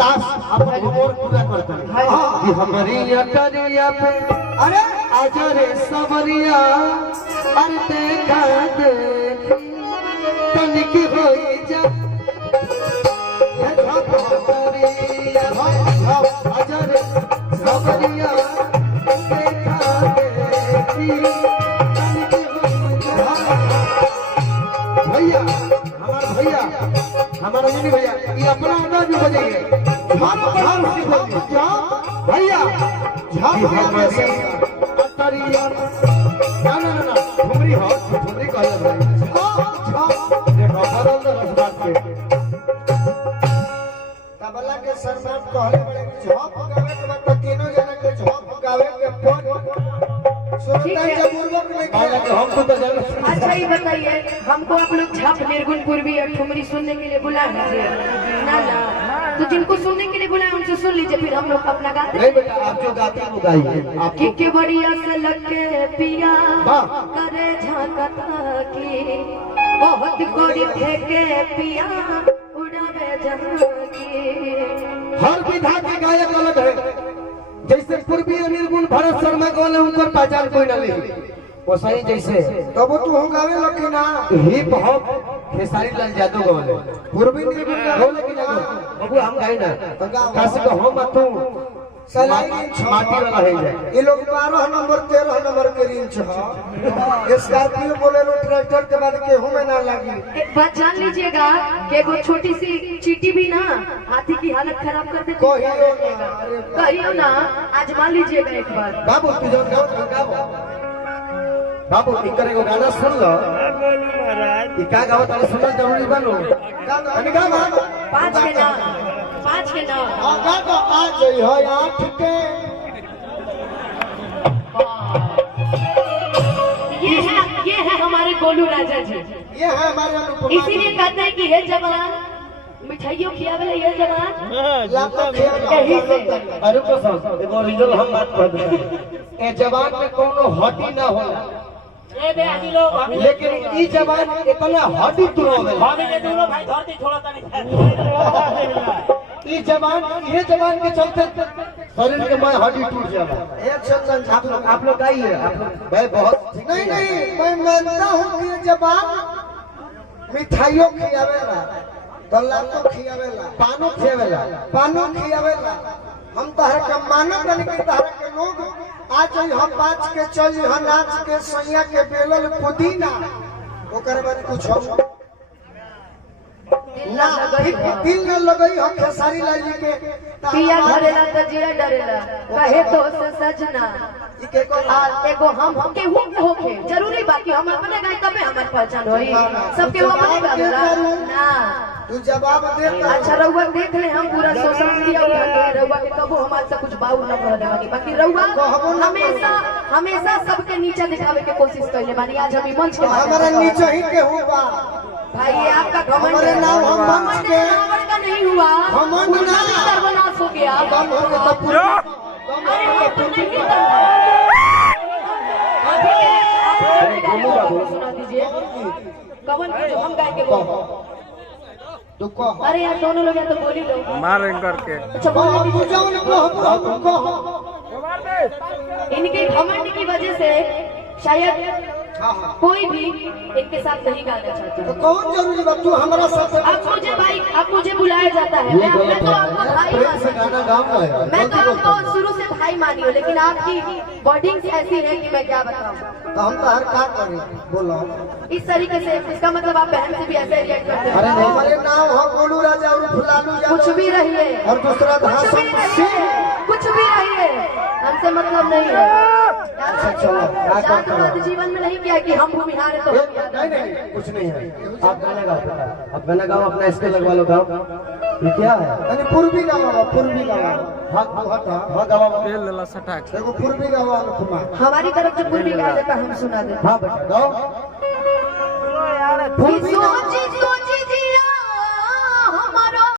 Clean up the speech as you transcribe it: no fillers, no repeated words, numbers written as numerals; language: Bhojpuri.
ताश अपने घुमोर पूरा करता है कि हमारी अटरिया पे अरे अजरे सबरिया अरे देखा देखी तनिक होई जा अजरे सबरिया देखा देखी भैया हमारा नहीं भैया ये अपना अंदाज में बजेंगे भैया हमारी अटरिया ना ना ना ठुमरी हो ठुमरी कहल देखो बदल दो रसबात के तबला के सरनाम कहले बड़े झोप गावे के बाद तीनों जना के झोप गावे के फोन सुनता है पूर्वक में हालांकि हमको तो जानो। अच्छा ये बताइए हमको आप लोग छाप निर्गुण पूर्वी और ठुमरी सुनने के लिए बुला लीजिए ना ना तो जिनको सुनने के लिए बुलाए उनसे सुन लीजिए फिर हम लोग अपना गाते नहीं बेटा आप जो गाते हैं वो गाइए आप के बढ़िया से लगे पिया करे झांकता की बहुत कोड़ी फेंके पिया उड़ावे झांकी हर विधा के गायक अलग है जैसे पूर्वी निर्गुण भरत शर्मा को उनकर पहचान कोई ना ले वो सही जैसे तब तू हो गावे लखी ना हिप हॉप खेसारी लाल यादव गौले पूर्वी निर्गुण गौले की ना बाबू हम गाई ना काशी को हम तू सलाई माटी वाला है जाए ये लोग 12 नंबर 13 नंबर के रेंज है स्कॉर्पियो बोलेरो ट्रैक्टर के बाद केहू में ना लगी एक बात जान लीजिएगा कि एगो छोटी सी चींटी भी ना हाथी की हालत खराब कर देती है कहियो ना आजमा लीजिएगा एक बार बाबू तू जो गाओ बाबू इनकर एगो गाना सुन लो ई का गाओ तारे सुनना जरूरी बानो अने गा बाबू 5 के नाम 5 के नाम आगा तो आ गई है 8 के ये है हमारे गोलू राजा जी ये है हमारे अनुपमा इसीलिए कहते हैं कि हे जवान मिठाइयों खियावे ये जवान लाखों खेल यही से अरे को सब एगो ओरिजिनल हम बात कर दे ए जवान में कोनो हड्डी ना होला ए बे आदि लोग लेकिन ई जवान इतना हड्डी तुरोवे भाभी के दोनों भाई धरती छोड़ा तनी ई जवान ये जवान के चलते शरीर के मैं हड्डी टूट जाला ये चंदन आप लोग गाइए आप लोग भाई बहुत नहीं नहीं मैं मानता हूँ कि जवान मिठाइयों खियावेला दल्लातो खियावेला पानो खियावेला हम तहर के मानव बन के तहर के लोग आज हम बात के चल हम नाच के सैया के बेलल पुदीना ओकर बाद कुछ हम ना दिल न लगई हम खेसारी लाल जी के पिया घरेला तो जिया डरेला कहे तो से सजना के को एगो हम के होके जरूरी बाकी हम अपने गाय तबे हमार पहचान होई सबके वो अपने गावेला ना तू जवाब दे अच्छा रउआ देख ले हम पूरा सोशल मीडिया उठा के रउआ के कबो हमारे से कुछ बाउल न कर देवानी बाकी रउआ हमेशा सबके नीचे दिखावे के कोशिश करले बानी आज हम मंच के हमारा नीचे ही के हुआ भाई ये आपका घमंड हमारे नाम हम मंच के का नहीं हुआ घमंड ना सर्वनाश हो गया दम हो गया तो अरे हम तो नहीं करते सुना दीजिए कवन की जो हम गाय के बोल तू कह अरे यार दोनों लोग या तो बोली लो मार करके अच्छा बोल तू जाओ ना कह इनके घमंड की वजह से शायद कोई भी इनके साथ नहीं गाना चाहता तो कौन जरूरी बात तू हमारा साथ अब मुझे बुलाया जाता है मैं तो आपको भाई मानी गाना गाऊंगा मैं तो आपको शुरू से भाई मानी हूँ लेकिन आपकी बॉडिंग ऐसी है कि मैं क्या बताऊँ तो हम तो हर का करें बोलो इस तरीके से इसका मतलब आप बहन से भी ऐसे रिएक्ट करते अरे हैं नहीं हमारे नाम हो गोलू राजा और फुलालू यादव कुछ भी रहिए और दूसरा कुछ भी रहिए हमसे मतलब नहीं है चलो जात जीवन में नहीं किया कि हम भूमिहार है तो नहीं कुछ नहीं है आप गाना गाओ आप गाना गाओ अपना स्केल लगवा लो गाओ ये क्या है यानी पूर्वी गावा हाँ गाओ तेल लला सटाक देखो पूर्वी गावा अनुपमा हमारी तरफ से पूर्वी गा देता हम सुना देते हाँ बेटा गाओ पूर्वी